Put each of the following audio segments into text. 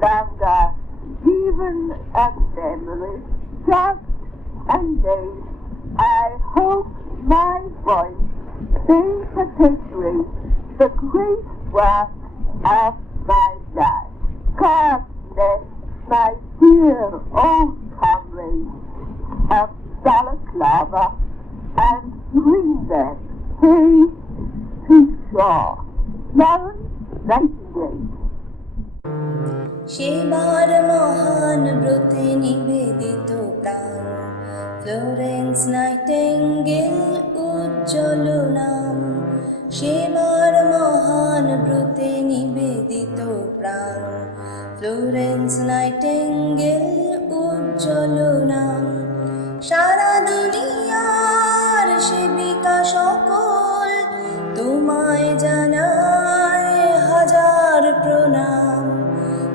longer, even as memories, just and days. I hope my voice may perpetuate the great work of my life. God bless my dear old comrades of Balaclava and bring them safe to shore. Florence, Nightingale. সেবার মহান ব্রতে নিবেদিত প্রাণ, Florence Nightingale উজ্জ্বল নাম। সেবার মহান ব্রতে নিবেদিত প্রাণ, Florence Nightingale উজ্জ্বল নাম। সারা দুনিয়ার সেবিকা সকল তোমায় জানায় হাজার প্রণাম।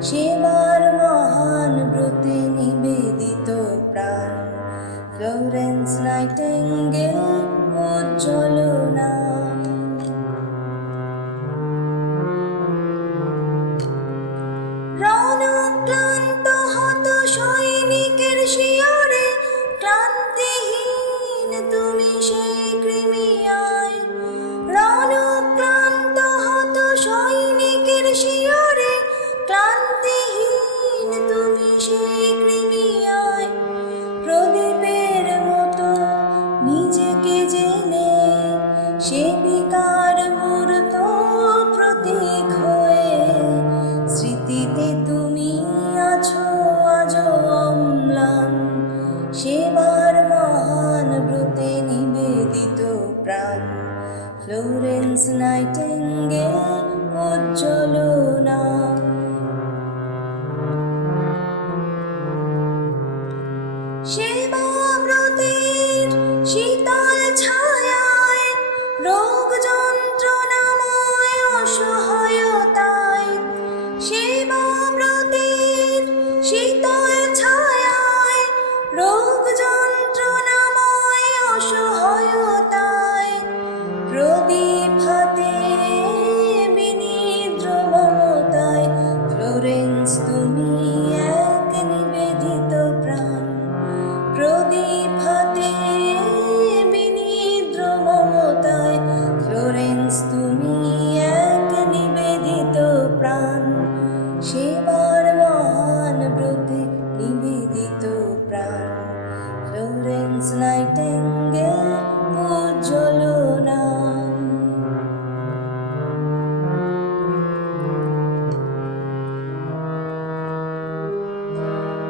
সেবার মহান ব্রতে নিবেদিত প্রাণ, ফ্লোরেন্স নাইটেঙ্গেল উজ্জ্বল নাম। রণক্লান্ত হত সৈনিকের শিয়রে ক্লান্তিহীন তুমি সেই ক্রিমিয়ায়। রণক্লান্ত হত সৈনিকের শিয়রে ক্লান্তিহীন তুমি সেই ক্রিমিয়ায়। প্রদীপের মতো নিজেকে জেনে সেবিকার মূর্ত প্রতীক হয়ে স্মৃতিতে তুমি আছো আজো অম্লান। সেবার মহান ব্রতে নিবেদিত প্রাণ, ফ্লোরেন্স নাইটেঙ্গেল উজ্জ্বল নাম। সেবা ব্রতের শীতল ছায়ায় রোগ যন্ত্রণাময় অসহায়তায়। সেবা ব্রতের শীতল ছায়ায় রোগ যন্ত্রণাময় অসহায়তায়। প্রদীপ হাতে বিনিদ্র মমতায়, ফ্লোরেন্স তুমি এক নিবেদিত প্রাণ। প্রদীপ হাতে বিনিদ্র মমতায়, ফ্লোরেন্স তুমি এক নিবেদিত প্রাণ। সেবার মহান ব্রতে নিবেদিত প্রাণ, ফ্লোরেন্স নাইটেঙ্গেল উজ্জ্বল নাম।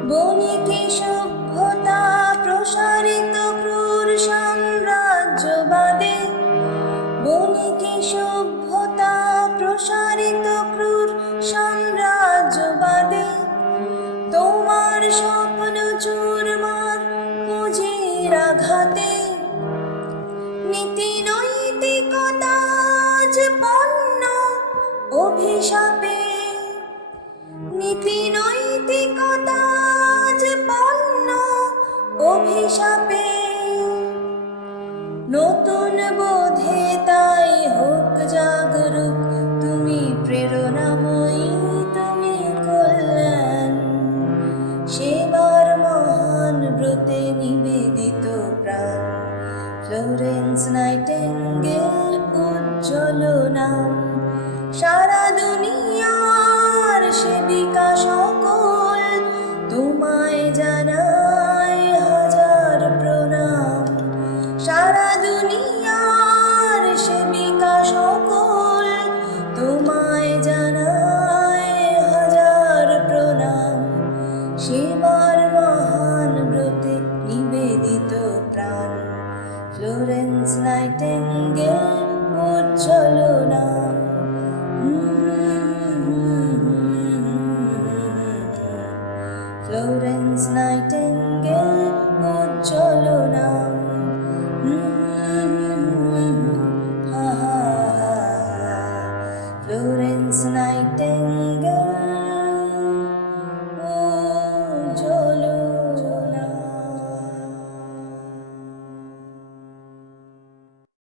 বণিকি সভ্যতা প্রসারিত ক্রূর সাম্রাজ্যবাদে, বণিকি সভ্যতা প্রসারিত ক্রূর সাম্রাজ্যবাদে। তোমার স্বপ্ন চুরমার পুঁজির আঘাতে, নীতি নৈতিকতা যে পণ্য অভিশাপে। নীতি নৈতিকতা যে পণ্য অভিশাপে। নতুন বোধে